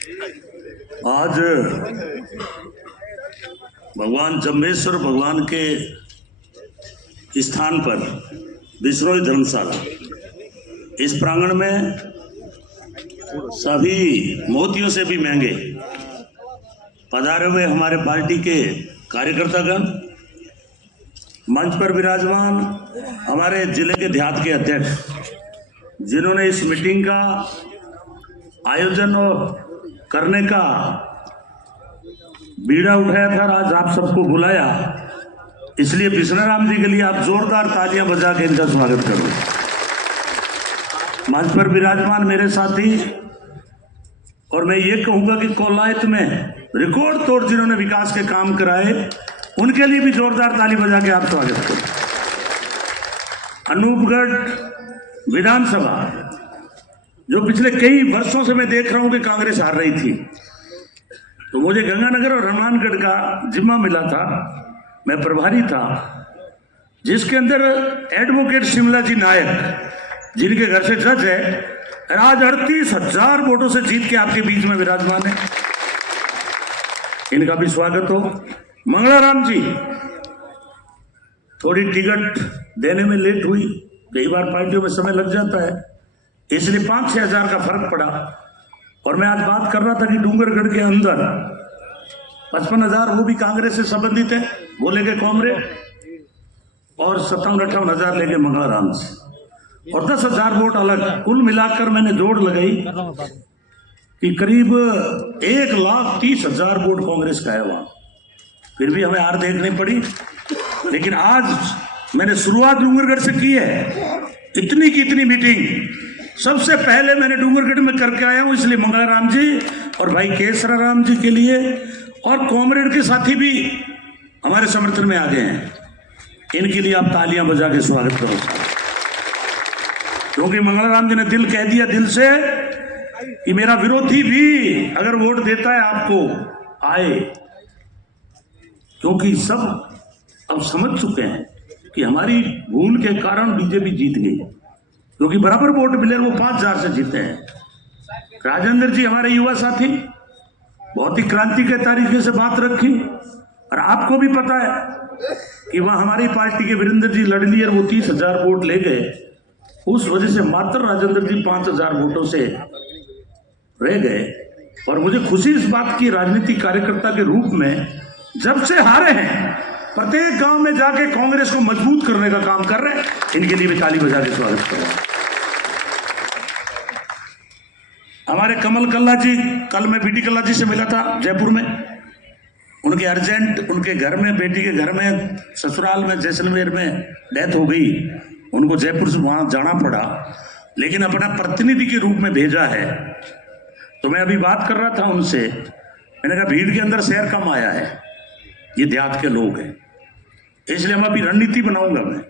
आज भगवान जम्बेश्वर भगवान के स्थान पर विश्रोई धर्मशाला इस प्रांगण में सभी मोतियों से भी महंगे पधारे हुए हमारे पार्टी के कार्यकर्तागण, मंच पर विराजमान हमारे जिले के देहात के अध्यक्ष, जिन्होंने इस मीटिंग का आयोजन करने का बीड़ा उठाया था और आज आप सबको बुलाया, इसलिए विष्णुराम जी के लिए आप जोरदार तालियां बजा के इनका स्वागत करो। मंच पर विराजमान मेरे साथी, और मैं ये कहूंगा कि कोलायत में रिकॉर्ड तोड़ जिन्होंने विकास के काम कराए, उनके लिए भी जोरदार ताली बजा के आप स्वागत करो। अनूपगढ़ विधानसभा जो पिछले कई वर्षों से मैं देख रहा हूं कि कांग्रेस हार रही थी, तो मुझे गंगानगर और हनुमानगढ़ का जिम्मा मिला था, मैं प्रभारी था, जिसके अंदर एडवोकेट शिमला जी नायक, जिनके घर से जज है, आज 38,000 वोटों से जीत के आपके बीच में विराजमान है। इनका भी स्वागत हो। मंगलाराम जी, थोड़ी टिकट देने में लेट हुई, कई बार पार्टियों में समय लग जाता है, इसलिए 5-6 हजार का फर्क पड़ा। और मैं आज बात कर रहा था कि डूंगरगढ़ के अंदर 55,000 वो भी कांग्रेस से संबंधित है, वो लेके कांग्रेस, और 57-58 हजार लेके मंगलाराम से, और 10,000 वोट अलग। कुल मिलाकर मैंने जोड़ लगाई कि करीब 1,30,000 वोट कांग्रेस का है वहां। फिर भी हमें हार देखनी पड़ी, लेकिन आज मैंने शुरुआत डूंगरगढ़ से की है। इतनी की इतनी मीटिंग सबसे पहले मैंने डूंगरगढ़ में करके आया हूं, इसलिए मंगलाराम जी और भाई केसरा राम जी के लिए, और कॉमरेड के साथी भी हमारे समर्थन में आ गए हैं, इनके लिए आप तालियां बजा के स्वागत करो, क्योंकि मंगलाराम जी ने दिल कह दिया दिल से कि मेरा विरोधी भी अगर वोट देता है आपको आए, क्योंकि सब अब समझ चुके हैं कि हमारी भूल के कारण बीजेपी जीत गई, क्योंकि बराबर वोट मिले, वो 5,000 से जीते हैं। राजेंद्र जी हमारे युवा साथी बहुत ही क्रांति के तरीके से बात रखी, और आपको भी पता है कि वह हमारी पार्टी के वीरेंद्र जी लड़ लिए और वो 30,000 वोट ले गए, उस वजह से मात्र राजेंद्र जी 5,000 वोटों से रह गए। और मुझे खुशी इस बात की, राजनीतिक कार्यकर्ता के रूप में जब से हारे हैं प्रत्येक गांव में जाके कांग्रेस को मजबूत करने का काम कर रहे हैं, इनके लिए भी ताली बजा के स्वागत करें। हमारे कमल कल्ला जी, कल मैं बीडी कल्ला जी से मिला था जयपुर में, उनके अर्जेंट, उनके घर में, बेटी के घर में, ससुराल में, जैसलमेर में डेथ हो गई, उनको जयपुर से वहां जाना पड़ा, लेकिन अपना प्रतिनिधि के रूप में भेजा है। तो मैं अभी बात कर रहा था उनसे, मैंने कहा भीड़ के अंदर शहर कम आया है, ये देहात के लोग हैं, इसलिए हम अभी रणनीति बनाऊंगा मैं।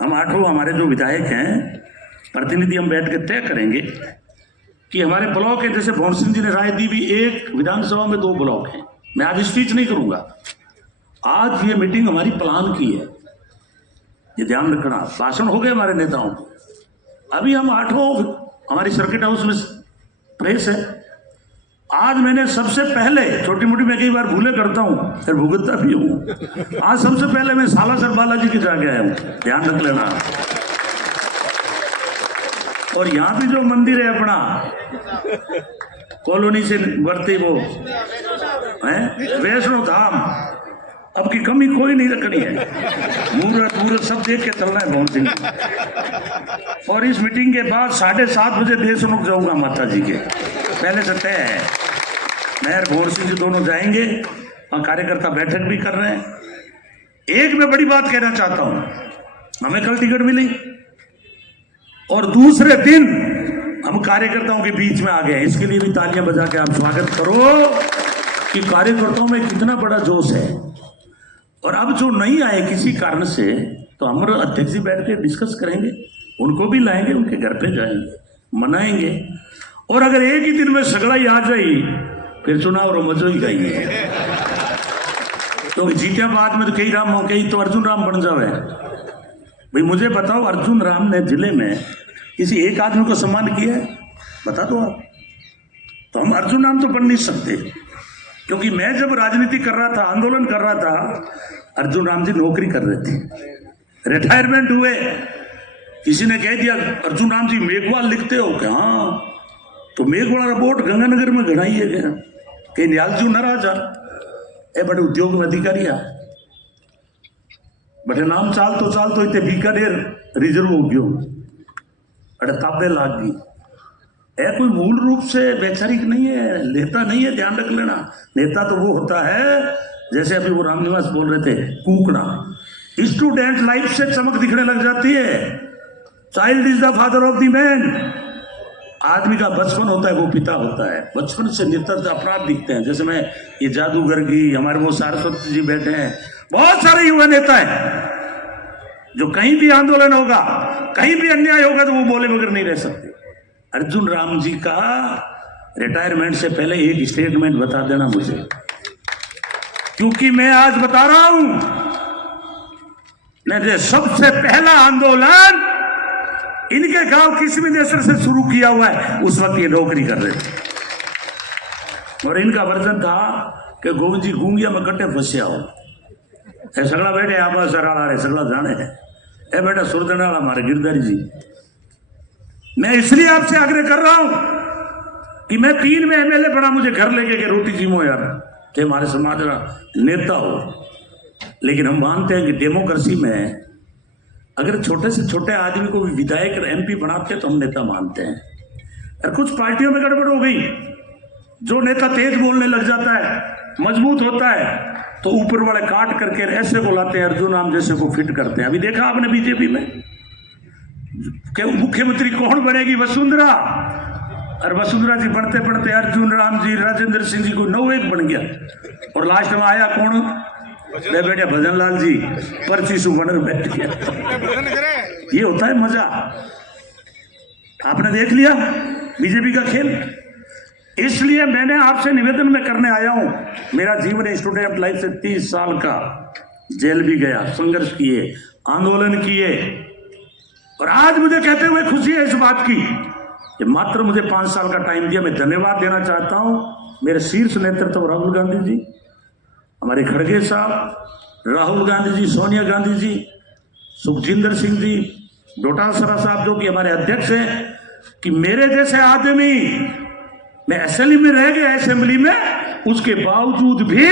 हम 8 हमारे जो विधायक हैं, प्रतिनिधि, हम बैठ के तय करेंगे कि हमारे ब्लॉक है, जैसे भवन सिंह जी ने राय दी भी, एक विधानसभा में 2 ब्लॉक हैं। मैं आज स्पीच नहीं करूंगा, आज ये मीटिंग हमारी प्लान की है, ये ध्यान रखना। भाषण हो गए हमारे नेताओं को, अभी हम 8 हमारी सर्किट हाउस में प्रेस है। आज मैंने सबसे पहले, छोटी मोटी मैं कई बार भूले करता हूं, फिर भुगतता भी हूं, आज सबसे पहले मैं सालासर बालाजी के जाके आया हूं, ध्यान रख लेना। और यहाँ भी जो मंदिर है अपना कॉलोनी से बढ़ते, वो है वैष्णो धाम, अब की कमी कोई नहीं रखनी है, मूर्त सब देख के चलना है भवन सिंह। और इस मीटिंग के बाद 7:30 बजे देशमुख जाऊंगा माता जी के, पहले से तय है। मैं और भवन सिंह जी दोनों जाएंगे, और कार्यकर्ता बैठक भी कर रहे हैं। एक मैं बड़ी बात कहना चाहता हूं, हमें कल टिकट मिली और दूसरे दिन हम कार्यकर्ताओं के बीच में आ गए, इसके लिए भी तालियां बजा के आप स्वागत करो कि कार्यकर्ताओं में कितना बड़ा जोश है। और अब जो नहीं आए किसी कारण से, तो हम अध्यक्ष जी बैठ के डिस्कस करेंगे, उनको भी लाएंगे, उनके घर पे जाएंगे, मनाएंगे। और अगर एक ही दिन में सगड़ाई आ जाई, फिर चुनाव रो मजो ही गई है, तो जीते बाद में तो कई राम हो, कई तो अर्जुन राम बन जावे। भाई मुझे बताओ, अर्जुन राम ने जिले में किसी एक आदमी को सम्मान किया है? बता दो आप। तो हम अर्जुन राम तो बन नहीं सकते, क्योंकि मैं जब राजनीति कर रहा था, आंदोलन कर रहा था, अर्जुन राम जी नौकरी कर रहे थे, रिटायरमेंट हुए। किसी ने कह दिया अर्जुन राम जी मेघवाल लिखते हो क्या? हाँ, तो मेघवाल रिपोर्ट गंगानगर में घड़ाई है क्या कहीं न्यालजू न राजा ए बड़े उद्योग में अधिकारी आ बटे नाम चाल तो इतने बीकानेर रिजर्व हो गयो अरे ताबे लाग गई। है कोई मूल रूप से वैचारिक नहीं है, नेता नहीं है, ध्यान रख लेना। नेता तो वो होता है जैसे अभी वो रामनिवास बोल रहे थे, कूकड़ा। स्टूडेंट लाइफ से चमक दिखने लग जाती है। Child is the father of the man. आदमी का बचपन होता है वो पिता होता है। बचपन से नेतृत्व अपराध दिखते हैं। जैसे मैं ये जादूगर की, हमारे वो सारस्वती जी बैठे हैं, बहुत सारे युवा नेता हैं जो कहीं भी आंदोलन होगा, कहीं भी अन्याय होगा तो वो बोले बगैर नहीं रह सकते। अर्जुन राम जी का रिटायरमेंट से पहले एक स्टेटमेंट बता देना मुझे, क्योंकि मैं आज बता रहा हूं, मैंने सबसे पहला आंदोलन इनके गांव किस्मीनेश्वर से शुरू किया हुआ है। उस वक्त ये नौकरी कर रहे थे और इनका वर्जन था कि गोविंद जी गूंगिया में कट्टे फंसिया हो, सगड़ा बैठे आप सराड़ा सगड़ा जाने है, ए बेटा सुरदना हमारे गिरधारी जी। मैं इसलिए आपसे आग्रह कर रहा हूं कि मैं 3 में एमएलए पढ़ा, मुझे घर लेके के रोटी जीमो यार, थे हमारे समाज का नेता हो। लेकिन हम मानते हैं कि डेमोक्रेसी में अगर छोटे से छोटे आदमी को भी विधायक और एमपी बनाते हैं तो हम नेता मानते हैं। और कुछ पार्टियों में गड़बड़ हो गई, जो नेता तेज बोलने लग जाता है, मजबूत होता है, तो ऊपर वाले काट करके ऐसे को लाते हैं, अर्जुन राम जैसे को फिट करते हैं। अभी देखा आपने बीजेपी में कि मुख्यमंत्री कौन बनेगी? वसुंधरा। और वसुंधरा जी बढ़ते बढ़ते अर्जुन राम जी, राजेंद्र सिंह जी को 9-1 बन गया और लास्ट में आया कौन? बेटे भजन लाल जी, पर्ची सुबनर बैठ गया। ये होता है मजा। आपने देख लिया बीजेपी का खेल। इसलिए मैंने आपसे निवेदन में करने आया हूं। मेरा जीवन स्टूडेंट लाइफ से 30 साल का, जेल भी गया, संघर्ष किए, आंदोलन किए, और आज मुझे कहते हुए खुशी है इस बात की कि मात्र मुझे 5 साल का टाइम दिया। मैं धन्यवाद देना चाहता हूं मेरे शीर्ष नेतृत्व राहुल गांधी जी, हमारे खड़गे साहब, राहुल गांधी जी, सोनिया गांधी जी, सुखजिंदर सिंह जी, डोटासरा साहब जो कि हमारे अध्यक्ष हैं, कि मेरे जैसे आदमी, मैं असेंबली में रह गया, असेंबली में, उसके बावजूद भी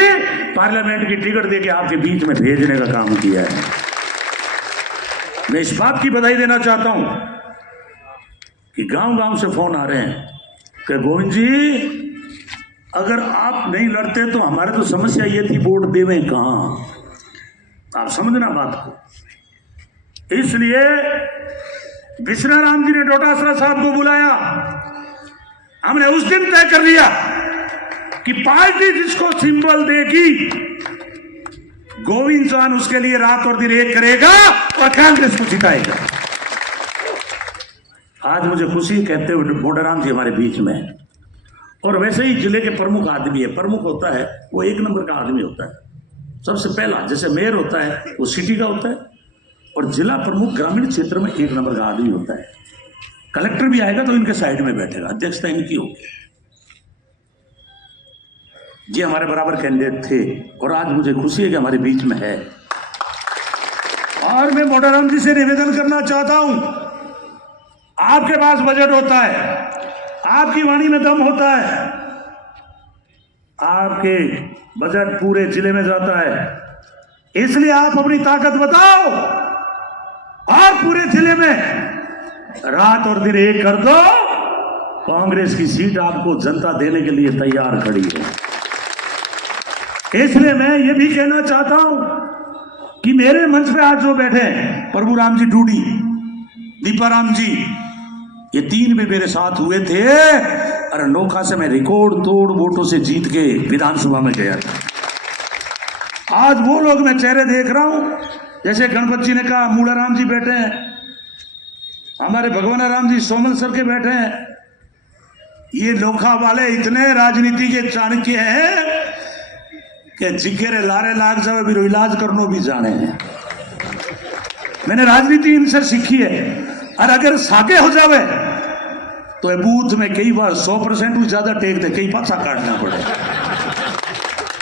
पार्लियामेंट की टिकट देके आपके बीच में भेजने का काम किया है। मैं इस बात की बधाई देना चाहता हूं कि गांव गांव से फोन आ रहे हैं कि गोविंद जी अगर आप नहीं लड़ते तो हमारे तो समस्या ये थी वोट देवे कहां। आप समझना बात को। इसलिए विश्रा राम जी ने डोटासरा साहब को बुलाया। हमने उस दिन तय कर लिया कि पार्टी जिसको सिंबल देगी, गोविंद चौहान उसके लिए रात और दिन एक करेगा और कांग्रेस को जिताएगा। आज मुझे खुशी कहते हुए बोडराम जी हमारे बीच में, और वैसे ही जिले के प्रमुख आदमी है। प्रमुख होता है वो 1 नंबर का आदमी होता है। सबसे पहला जैसे मेयर होता है वो सिटी का होता है, और जिला प्रमुख ग्रामीण क्षेत्र में 1 नंबर का आदमी होता है। कलेक्टर भी आएगा तो इनके साइड में बैठेगा, अध्यक्षता इनकी होगी। ये हमारे बराबर कैंडिडेट थे और आज मुझे खुशी है कि हमारे बीच में है। और मैं मोटाराम जी से निवेदन करना चाहता हूं, आपके पास बजट होता है, आपकी वाणी में दम होता है, आपके बजट पूरे जिले में जाता है, इसलिए आप अपनी ताकत बताओ और पूरे जिले में रात और दिन एक कर दो। कांग्रेस की सीट आपको जनता देने के लिए तैयार खड़ी है। इसलिए मैं ये भी कहना चाहता हूं कि मेरे मंच पे आज जो बैठे हैं, प्रभु राम जी डूडी, दीपाराम जी, ये 3 भी मेरे साथ हुए थे और अनोखा से मैं रिकॉर्ड तोड़ वोटों से जीत के विधानसभा में गया था। आज वो लोग मैं चेहरे देख रहा हूं, जैसे गणपत जी ने कहा, मूलाराम जी बैठे हैं, हमारे भगवान राम जी सोमल सर के बैठे हैं। ये लोखा वाले इतने राजनीति के चाणक्य हैं कि जिगेरे लारे लाग जावे भी इलाज करनो भी जाने हैं। मैंने राजनीति इनसे सीखी है, और अगर सागे हो जावे तो ये बूथ में कई बार 100% भी ज्यादा टेक थे, कई पासा काटना पड़े।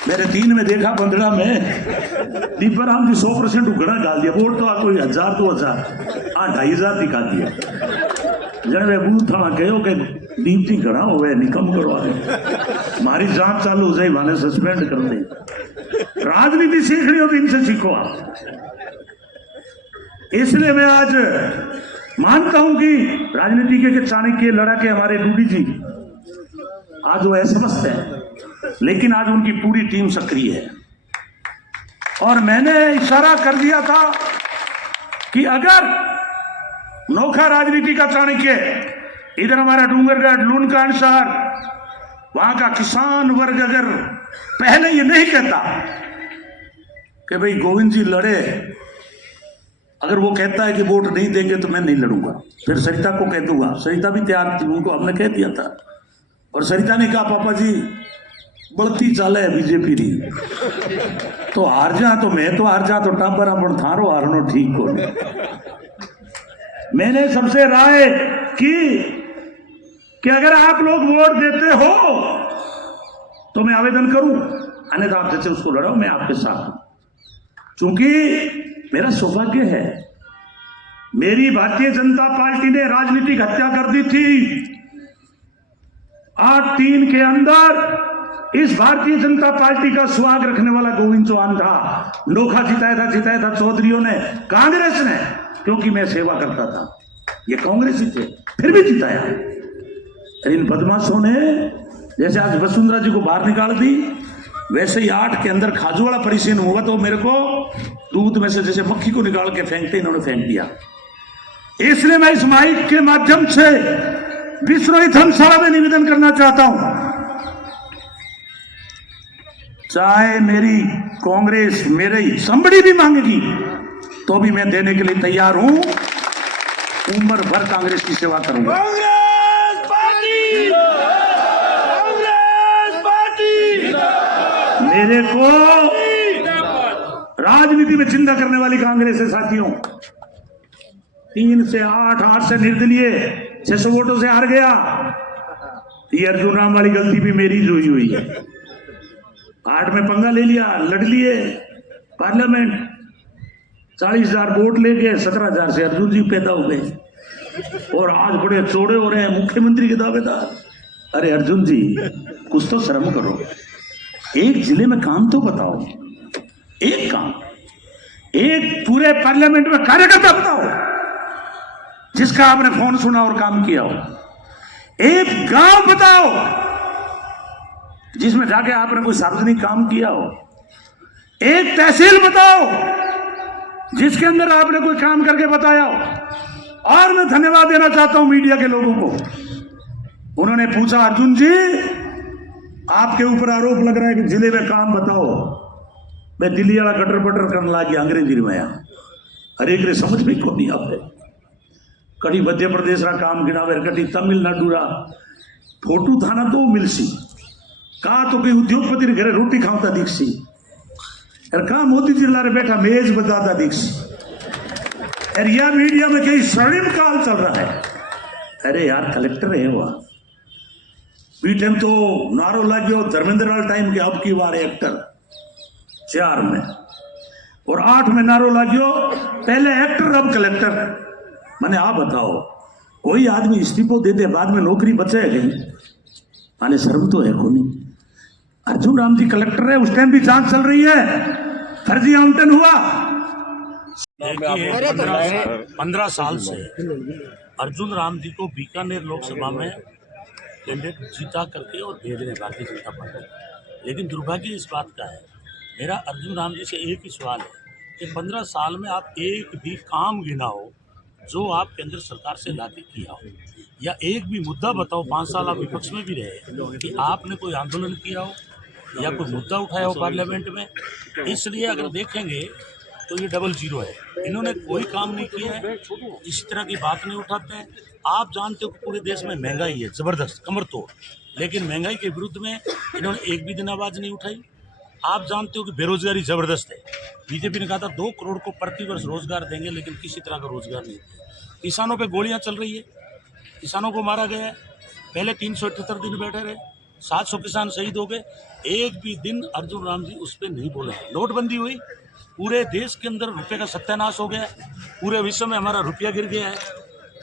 मेरे 3 में देखा बंदड़ा में दीपर हम जी 100% उगड़ा डाल दिया, वोट तो कोई 1000 2000 2500 दिखा दिया। जन वे बूथ था कहो कि ड्यूटी घड़ा हुए निकम करवा दे, हमारी जांच चालू हो जाए, माने सस्पेंड कर दे। राजनीति सीखनी हो तो इनसे सीखो आप। इसलिए मैं आज मानता हूं कि राजनीति के चाणक्य लड़ाके हमारे डूडी जी आज वो असमस्त है, लेकिन आज उनकी पूरी टीम सक्रिय है। और मैंने इशारा कर दिया था कि अगर नोखा राजनीति का चाणक्य इधर हमारा डूंगरगढ़ लूनकांड शहर वहां का किसान वर्ग अगर पहले ये नहीं कहता कि भाई गोविंद जी लड़े, अगर वो कहता है कि वोट नहीं देंगे तो मैं नहीं लड़ूंगा, फिर सरिता को कह दूंगा। सरिता भी तैयार थी, उनको हमने कह दिया था, और सरिता ने कहा पापा जी बढ़ती चाल है बीजेपी री, तो हार जा तो मैं तो हार जा तो टाबर अपन थारो हारनो ठीक हो। मैंने सबसे राय की कि अगर आप लोग वोट देते हो तो मैं आवेदन करूं, अन्यथा आप जैसे उसको लड़ाओ, मैं आपके साथ हूं। क्योंकि मेरा सौभाग्य है, मेरी भारतीय जनता पार्टी ने राजनीतिक हत्या कर दी थी। 8-3 के अंदर इस भारतीय जनता पार्टी का सुहाग रखने वाला गोविंद चौहान था। नोखा जिताया था चौधरीयों ने, कांग्रेस ने, क्योंकि मैं सेवा करता था। ये कांग्रेस ही थे, फिर भी जिताया। इन बदमाशों ने जैसे आज वसुंधरा जी को बाहर निकाल दी, वैसे ही 8 के अंदर खाजूवाड़ा परिसीन हुआ तो मेरे को दूध में से जैसे मक्खी को निकाल के फेंकते इन्होंने फेंक दिया। इसलिए मैं इस माइक के माध्यम से विश्वरोही धर्मशाला में निवेदन करना चाहता हूं, चाहे मेरी कांग्रेस मेरे ही संबड़ी भी मांगेगी तो भी मैं देने के लिए तैयार हूं। उम्र भर कांग्रेस की सेवा करूंगा। मेरे को राजनीति में चिंता करने वाली कांग्रेस है साथियों। 3 से 8 से निर्दलीय 600 वोटों से हार गया। ये अर्जुन राम वाली गलती भी मेरी जो हुई है। 8 में पंगा ले लिया, लड़ लिए पार्लियामेंट, 40,000 वोट ले गए, 17,000 से अर्जुन जी पैदा हो गए और आज बड़े चौड़े हो रहे हैं मुख्यमंत्री के दावेदार। अरे अर्जुन जी कुछ तो शर्म करो, एक जिले में काम तो बताओ, एक काम, एक पूरे पार्लियामेंट में कार्यकर्ता बताओ जिसका आपने फोन सुना और काम किया हो। एक गांव बताओ जिसमें जाके आपने कोई सार्वजनिक काम किया हो। एक तहसील बताओ जिसके अंदर आपने कोई काम करके बताया हो। और मैं धन्यवाद देना चाहता हूं मीडिया के लोगों को। उन्होंने पूछा अर्जुन जी आपके ऊपर आरोप लग रहा है कि जिले में काम बताओ। मैं दिल्ली वाला कटर पटर करने लगी अंग्रेजी में। अरे एक समझ भी को नहीं आपने कड़ी मध्य प्रदेश का काम गिनावे, कटी तमिलनाडु रा फोटू थाना तो मिलसी कहा तो कोई उद्योगपति घरे रोटी खावता दीक्षी और कहा मोदी जी लारे बैठा मेज बताता दीक्षी और यह मीडिया में कहीं स्वर्णिम काल चल रहा है। अरे यार कलेक्टर है वहां बीटेम तो नारो लगे धर्मेंद्र वाला टाइम के अब की बार एक्टर 4 में और 8 में नारो लगे पहले एक्टर अब कलेक्टर। मैंने आप बताओ कोई आदमी इस्तीफो दे दे बाद में नौकरी बचे कहीं, माने शर्म तो है को नहीं। अर्जुन राम जी कलेक्टर है, उस टाइम भी जांच चल रही है, फर्जी आवंटन हुआ। 15 साल से अर्जुन राम जी को बीकानेर लोकसभा में कैंडिडेट जीता करके और भेज रहे भारतीय जनता पार्टी। लेकिन दुर्भाग्य इस बात का है, मेरा अर्जुन राम जी से एक ही सवाल है कि 15 साल में आप एक भी काम गिना हो जो आप केंद्र सरकार से लाके किया हो, या एक भी मुद्दा बताओ। 5 साल आप विपक्ष में भी रहे कि आपने कोई आंदोलन किया हो या कोई मुद्दा उठाया हो पार्लियामेंट में। इसलिए अगर देखेंगे तो ये डबल जीरो है। इन्होंने कोई काम नहीं किया है, इसी तरह की बात नहीं उठाते हैं। आप जानते हो कि पूरे देश में महंगाई है ज़बरदस्त कमर तोड़, लेकिन महंगाई के विरुद्ध में इन्होंने एक भी दिन आवाज़ नहीं उठाई। आप जानते हो कि बेरोजगारी ज़बरदस्त है। बीजेपी ने कहा था 2 करोड़ को प्रति वर्ष रोजगार देंगे, लेकिन किसी तरह का रोजगार नहीं। किसानों पे गोलियां चल रही है, किसानों को मारा गया है। पहले 378 दिन बैठे रहे, 700 किसान शहीद हो गए, एक भी दिन अर्जुन राम जी उस पर नहीं बोले। नोटबंदी हुई, पूरे देश के अंदर रुपये का सत्यानाश हो गया, पूरे विश्व में हमारा रुपया गिर गया है।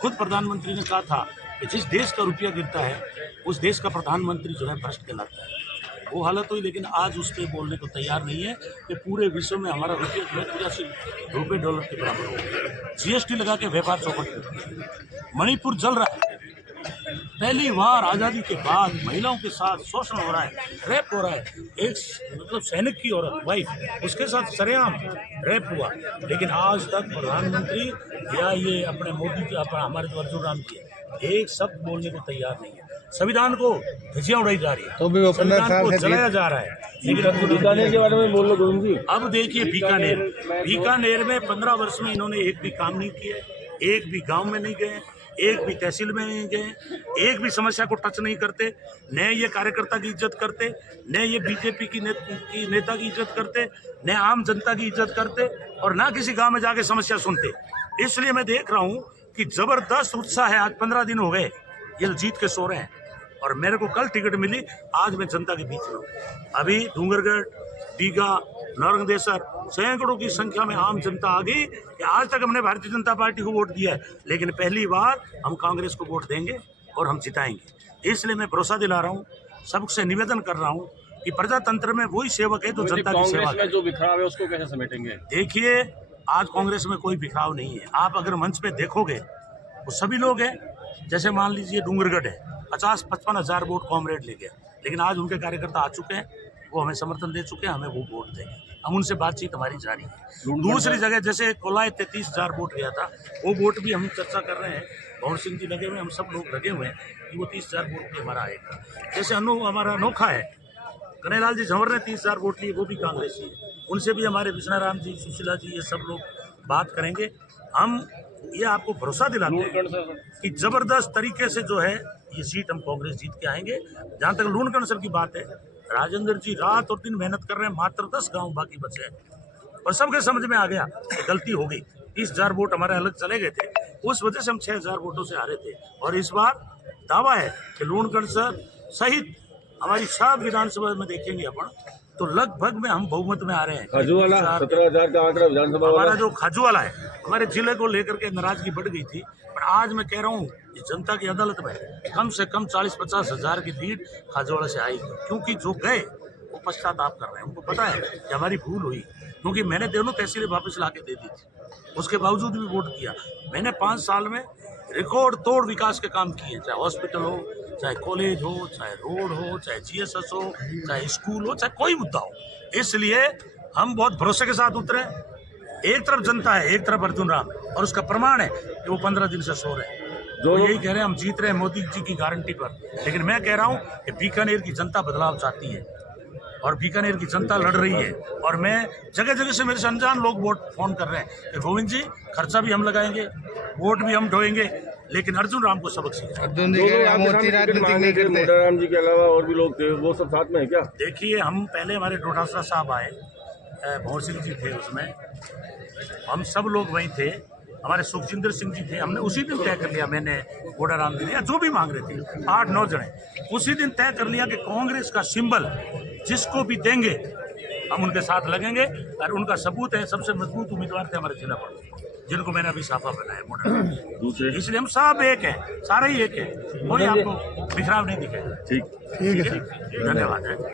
खुद प्रधानमंत्री ने कहा था कि जिस देश का रुपया गिरता है उस देश का प्रधानमंत्री जो है भ्रष्ट कहलाता है। वो हालत हुई, लेकिन आज उस पर बोलने को तैयार नहीं है कि पूरे विश्व में हमारा रुपया जो है 83 रुपये डॉलर के बराबर हो गया। जीएसटी लगा के व्यापार चौपट कर दिया। मणिपुर जल रहा है, पहली बार आज़ादी के बाद महिलाओं के साथ शोषण हो रहा है, रेप हो रहा है। एक मतलब सैनिक की औरत वाइफ, उसके साथ सरेआम रेप हुआ, लेकिन आज तक प्रधानमंत्री या ये अपने मोदी जी, हमारे जो अर्जुन राम जी एक शब्द बोलने को तैयार नहीं है। संविधान को धज्जियां उड़ाई जा रही है, तो भी वो 15 संविधान साल को से जलाया जा रहा है। लेकिन बीकानेर के बारे में बोल लो गोविंद जी। अब देखिए बीकानेर में 15 वर्ष में इन्होंने एक भी काम नहीं किया, एक भी गांव में नहीं गए, एक भी तहसील में नहीं गए, एक भी समस्या को टच नहीं करते, न ये कार्यकर्ता की इज्जत करते, न ये बीजेपी की नेता की इज्जत करते, न आम जनता की इज्जत करते, और ना किसी गांव में जाके समस्या सुनते। इसलिए मैं देख रहा हूँ कि जबरदस्त उत्साह है। आज 15 दिन हो गए ये जीत के सो रहे हैं, और मेरे को कल टिकट मिली, आज मैं जनता के बीच में हूँ। अभी डूंगरगढ़, दीघा, नौरंगदेसर सैकड़ों की संख्या में आम जनता आ गई कि आज तक हमने भारतीय जनता पार्टी को वोट दिया है, लेकिन पहली बार हम कांग्रेस को वोट देंगे और हम जिताएंगे। इसलिए मैं भरोसा दिला रहा हूँ, सबसे निवेदन कर रहा हूँ कि प्रजातंत्र में वही सेवक है जो जनता की सेवा कांग्रेस में जो बिखराव है उसको कैसे समेटेंगे? देखिए, आज कांग्रेस में कोई बिखराव नहीं है। आप अगर मंच पे देखोगे वो सभी लोग हैं। जैसे मान लीजिए डूंगरगढ़ है, 50-55 हज़ार वोट कॉमरेड ले गया, लेकिन आज उनके कार्यकर्ता आ चुके हैं, वो हमें समर्थन दे चुके हैं, हमें वो वोट देंगे। हम उनसे बातचीत हमारी जारी है। दूसरी जगह जैसे कोलाय 33 हज़ार वोट गया था, वो वोट भी हम चर्चा कर रहे हैं। भवन सिंह जी लगे हुए हैं, हम सब लोग लगे हुए हैं कि वो 30 हज़ार वोट भी हमारा आएगा। जैसे हमारा अनोखा है, कन्हैयालाल जी झंवर ने 30 हज़ार वोट लिए, वो भी कांग्रेसी है। उनसे भी हमारे विष्णाराम जी, सुशीला जी, ये सब लोग बात करेंगे। हम ये आपको भरोसा दिलाते हैं कि जबरदस्त तरीके से जो है ये सीट हम कांग्रेस जीत के आएंगे। जहाँ तक लूणकरण सर की बात है, राजेंद्र जी रात और दिन मेहनत कर रहे हैं, मात्र 10 गांव बाकी बचे हैं, और सबके समझ में आ गया कि गलती हो गई। 30 हज़ार वोट हमारे अलग चले गए थे, उस वजह से हम 6 हज़ार वोटों से हारे थे। और इस बार दावा है कि लूणकरण सर सहित हमारी सब विधानसभा में देखेंगे अपन तो लगभग में हम बहुमत में आ रहे हैं। खाजूवाला 17,000 का आंकड़ा विधानसभा हमारा जो खाजूवाला है, हमारे जिले को लेकर के नाराजगी बढ़ गई थी, पर आज मैं कह रहा हूँ जनता की अदालत में कम से कम 40-50 हज़ार की लीड खाजूवाला से आएगी, क्योंकि जो गए वो पश्चाताप कर रहे हैं। उनको पता है कि हमारी भूल हुई, क्योंकि मैंने दोनों तहसीलें वापस ला के दे दी थी, उसके बावजूद भी वोट दिया। मैंने 5 साल में रिकॉर्ड तोड़ विकास के काम किए, चाहे हॉस्पिटल हो, चाहे कॉलेज हो, चाहे रोड हो, चाहे जीएसएस हो, चाहे स्कूल हो, चाहे कोई मुद्दा हो। इसलिए हम बहुत भरोसे के साथ उतरे। एक तरफ जनता है, एक तरफ अर्जुन राम, और उसका प्रमाण है कि वो 15 दिन से सो रहे हैं। जो यही कह रहे हैं हम जीत रहे हैं मोदी जी की गारंटी पर, लेकिन मैं कह रहा हूँ कि बीकानेर की जनता बदलाव चाहती है और बीकानेर की जनता लड़ रही है। और मैं जगह जगह से मेरे से अनजान लोग वोट फोन कर रहे हैं कि गोविंद जी खर्चा भी हम लगाएंगे, वोट भी हम ढोएंगे, लेकिन अर्जुन राम को सबक सिखाएंगे। अर्जुन जी के मोदी राजनीति नहीं करते। मोदाराम जी के अलावा और भी लोग थे, वो सब साथ में है क्या? देखिए, हम पहले हमारे डोटासरा साहब आए, भंवर सिंह जी थे उसमें, हम सब लोग वहीं थे, हमारे सुखजिंदर सिंह जी थे। हमने उसी दिन तय कर लिया, मैंने मोदाराम जी ने, या जो भी मांग रहे थे 8-9 जने, उसी दिन तय कर लिया कि कांग्रेस का सिंबल जिसको भी देंगे हम उनके साथ लगेंगे। और उनका सबूत है, सबसे मजबूत उम्मीदवार थे हमारे जिला पर, जिनको मैंने अभी साफा बनाया मोदाराम। इसलिए हम सब एक हैं, सारे ही एक हैं, कोई आपको बिखराव नहीं दिखेगा। ठीक ठीक है। धन्यवाद है।